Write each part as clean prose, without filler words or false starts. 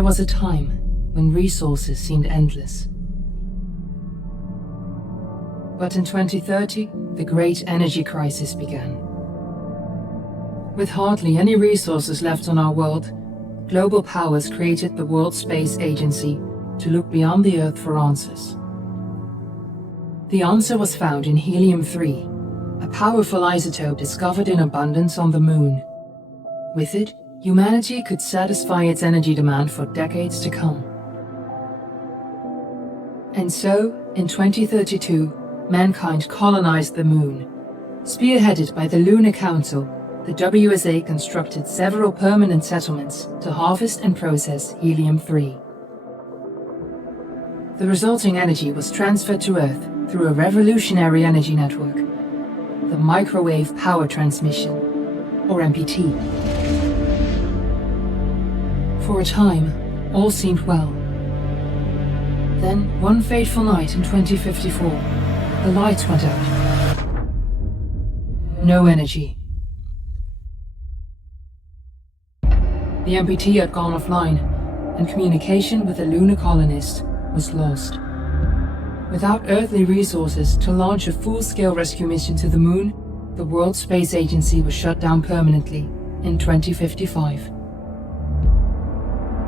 There was a time when resources seemed endless. But in 2030, the great energy crisis began. With hardly any resources left on our world, global powers created the World Space Agency to look beyond the Earth for answers. The answer was found in helium-3, a powerful isotope discovered in abundance on the Moon. With it, humanity could satisfy its energy demand for decades to come. And so, in 2032, mankind colonized the Moon. Spearheaded by the Lunar Council, the WSA constructed several permanent settlements to harvest and process helium-3. The resulting energy was transferred to Earth through a revolutionary energy network, the Microwave Power Transmission, or MPT. For a time, all seemed well. Then, one fateful night in 2054, the lights went out. No energy. The MPT had gone offline, and communication with the lunar colonist was lost. Without earthly resources to launch a full-scale rescue mission to the Moon, the World Space Agency was shut down permanently in 2055.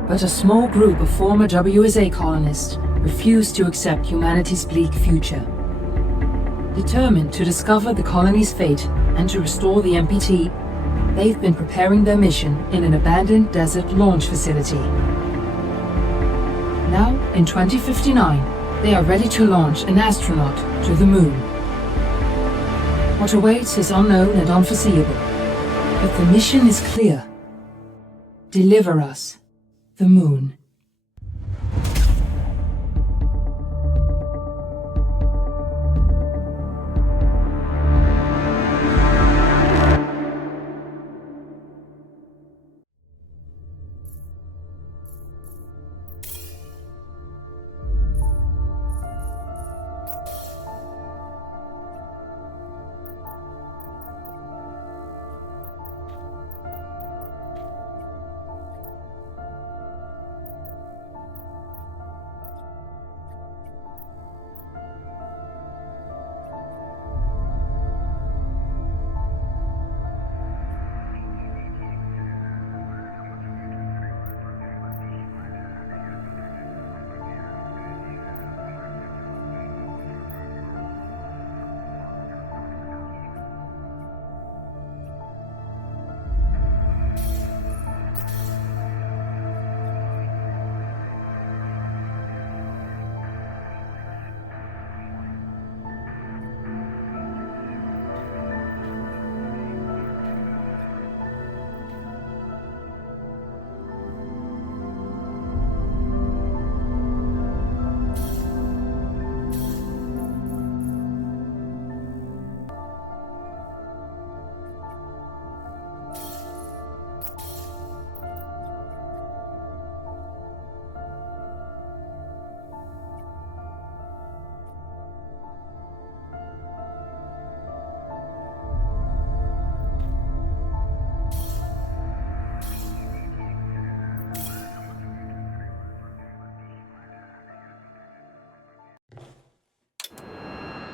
But a small group of former WSA colonists refused to accept humanity's bleak future. Determined to discover the colony's fate and to restore the MPT, they've been preparing their mission in an abandoned desert launch facility. Now, in 2059, they are ready to launch an astronaut to the Moon. What awaits is unknown and unforeseeable, but the mission is clear. Deliver us the Moon.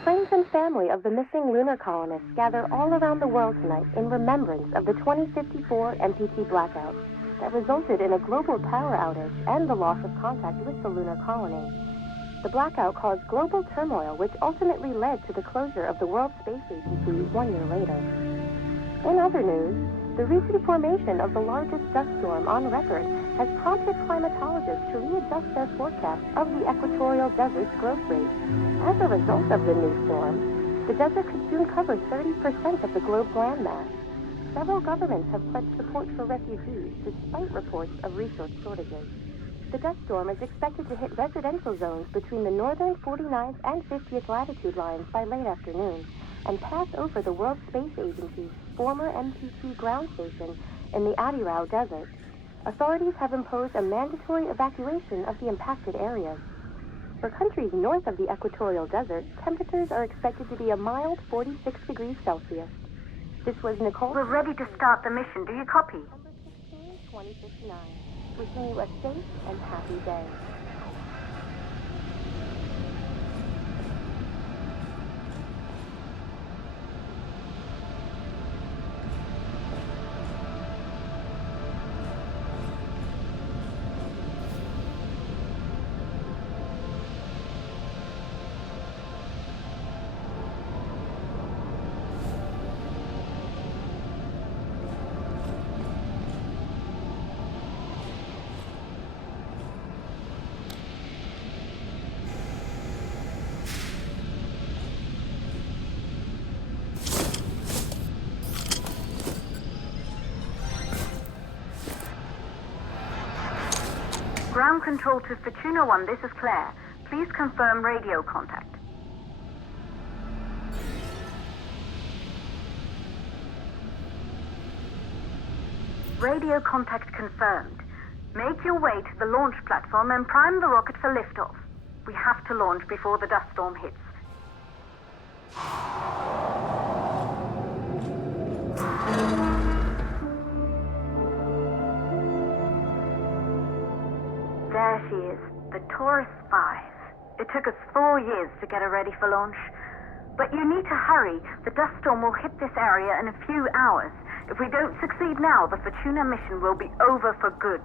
Friends and family of the missing lunar colonists gather all around the world tonight in remembrance of the 2054 MPT blackout that resulted in a global power outage and the loss of contact with the lunar colony. The blackout caused global turmoil, which ultimately led to the closure of the World Space Agency 1 year later. In other news, the recent formation of the largest dust storm on record has prompted climatologists to readjust their forecast of the equatorial desert's growth rate. As a result of the new storm, the desert could soon cover 30% of the globe's landmass. Several governments have pledged support for refugees, despite reports of resource shortages. The dust storm is expected to hit residential zones between the northern 49th and 50th latitude lines by late afternoon, and pass over the World Space Agency's former MPT ground station in the Adirau Desert. Authorities have imposed a mandatory evacuation of the impacted areas. For countries north of the equatorial desert, temperatures are expected to be a mild 46 degrees Celsius. This was Nicole. We're ready to start the mission. Do you copy? December 16, 2059. wishing you a safe and happy day. Ground control to Fortuna 1, this is Claire. Please confirm radio contact. Radio contact confirmed. Make your way to the launch platform and prime the rocket for liftoff. We have to launch before the dust storm hits. There she is, the Taurus 5. It took us 4 years to get her ready for launch. But you need to hurry. The dust storm will hit this area in a few hours. If we don't succeed now, the Fortuna mission will be over for good.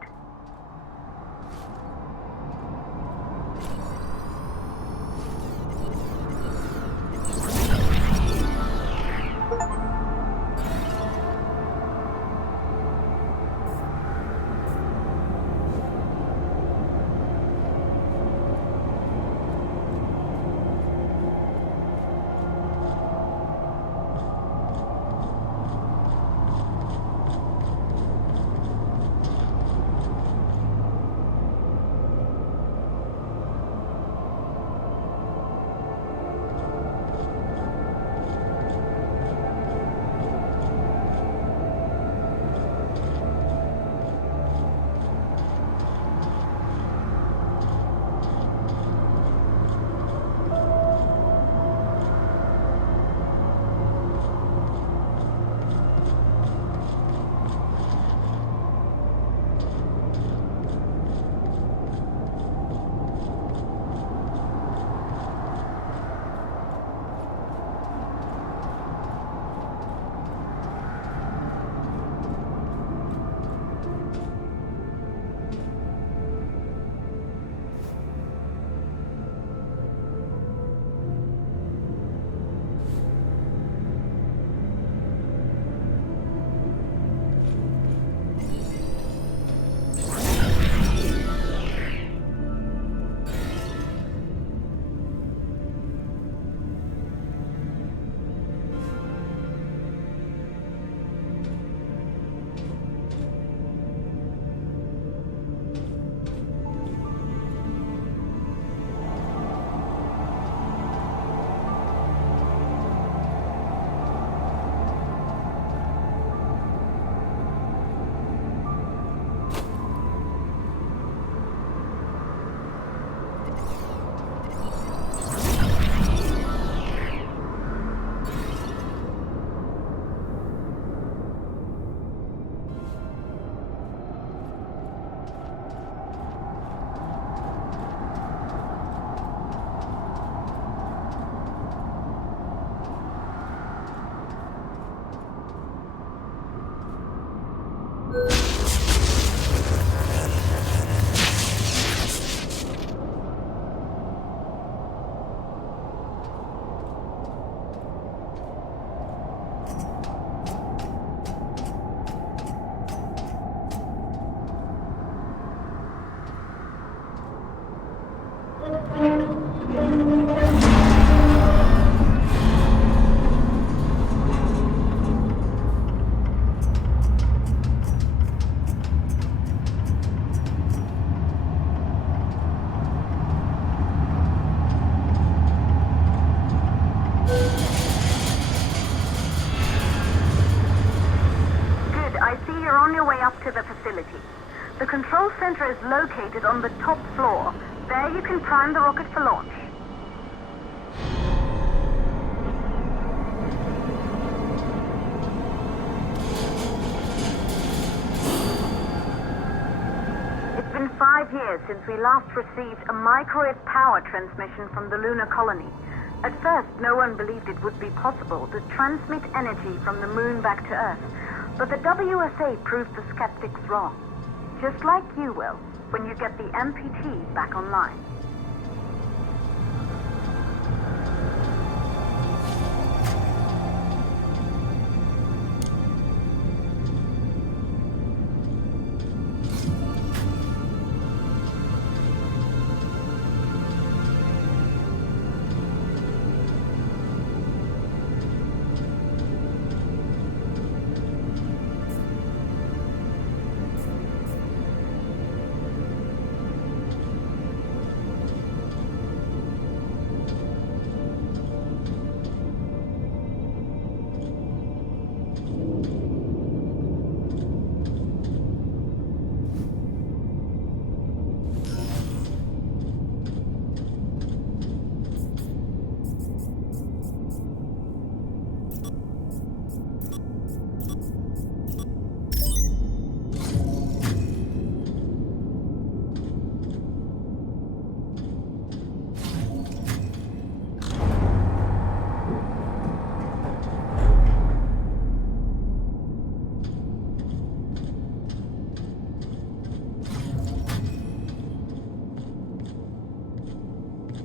To the facility. The control center is located on the top floor. There you can prime the rocket for launch. 5 years since we last received a microwave power transmission from the lunar colony. At first, no one believed it would be possible to transmit energy from the moon back to Earth, but the WSA proved the skeptics wrong. Just like you will, when you get the MPT back online.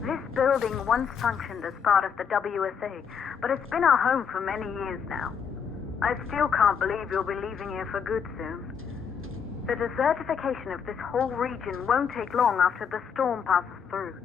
This building once functioned as part of the WSA, but it's been our home for many years now. I still can't believe you'll be leaving here for good soon. The desertification of this whole region won't take long after the storm passes through.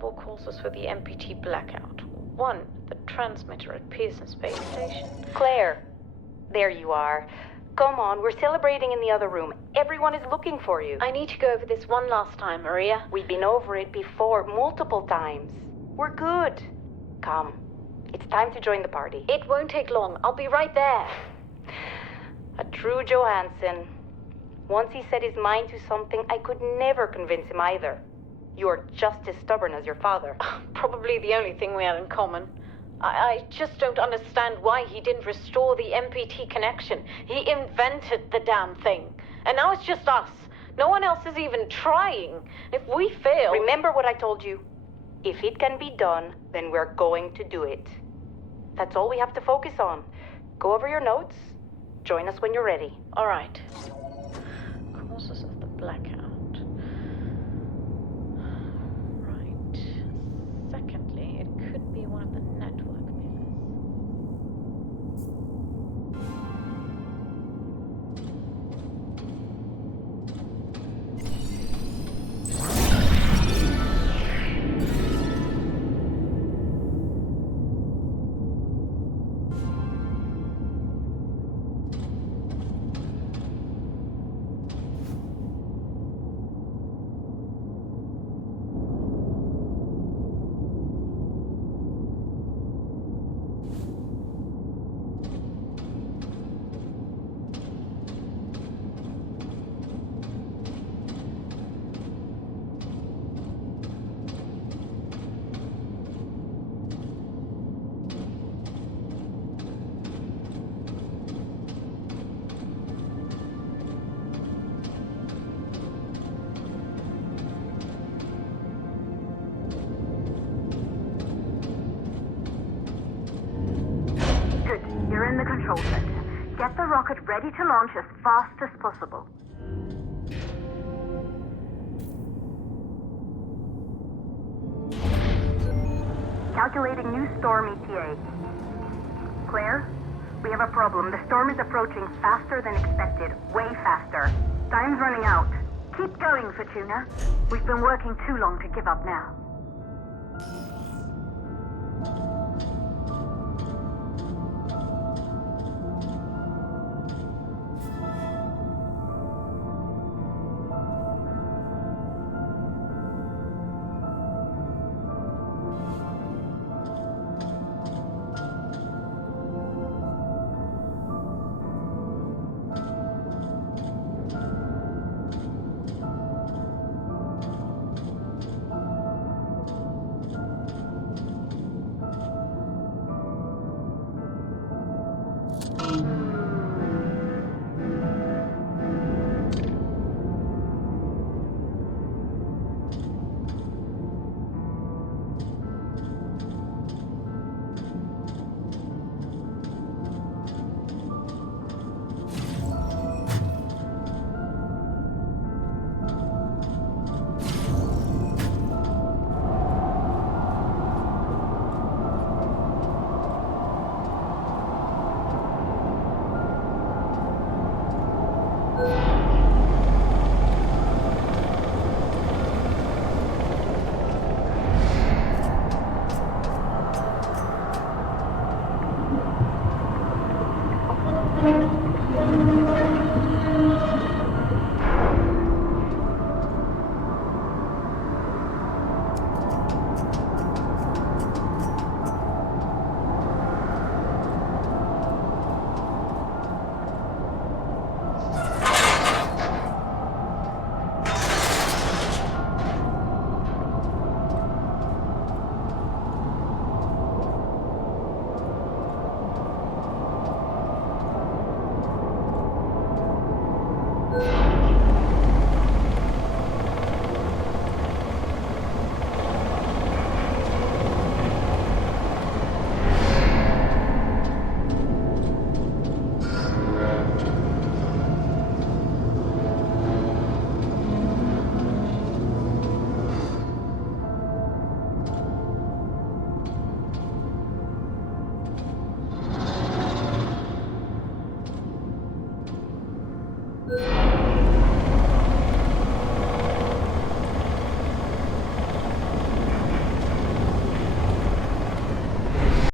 multiple causes for the MPT blackout. One, the transmitter at Pearson Space Station. Claire, there you are. Come on, we're celebrating in the other room. Everyone is looking for you. I need to go over this one last time, Maria. We've been over it before, multiple times. We're good. Come, it's time to join the party. It won't take long. I'll be right there. A true Johansson. Once he set his mind to something, I could never convince him either. You're just as stubborn as your father. Probably the only thing we had in common. I just don't understand why he didn't restore the MPT connection. He invented the damn thing. And now it's just us. No one else is even trying. If we fail... Remember what I told you. If it can be done, then we're going to do it. That's all we have to focus on. Go over your notes. Join us when you're ready. All right. Causes of the blackout. Right. Secondly, it could be one of the network pillars. You're in the control center. Get the rocket ready to launch as fast as possible. Calculating new storm ETA. Claire, we have a problem. The storm is approaching faster than expected. Way faster. Time's running out. Keep going, Fortuna. We've been working too long to give up now.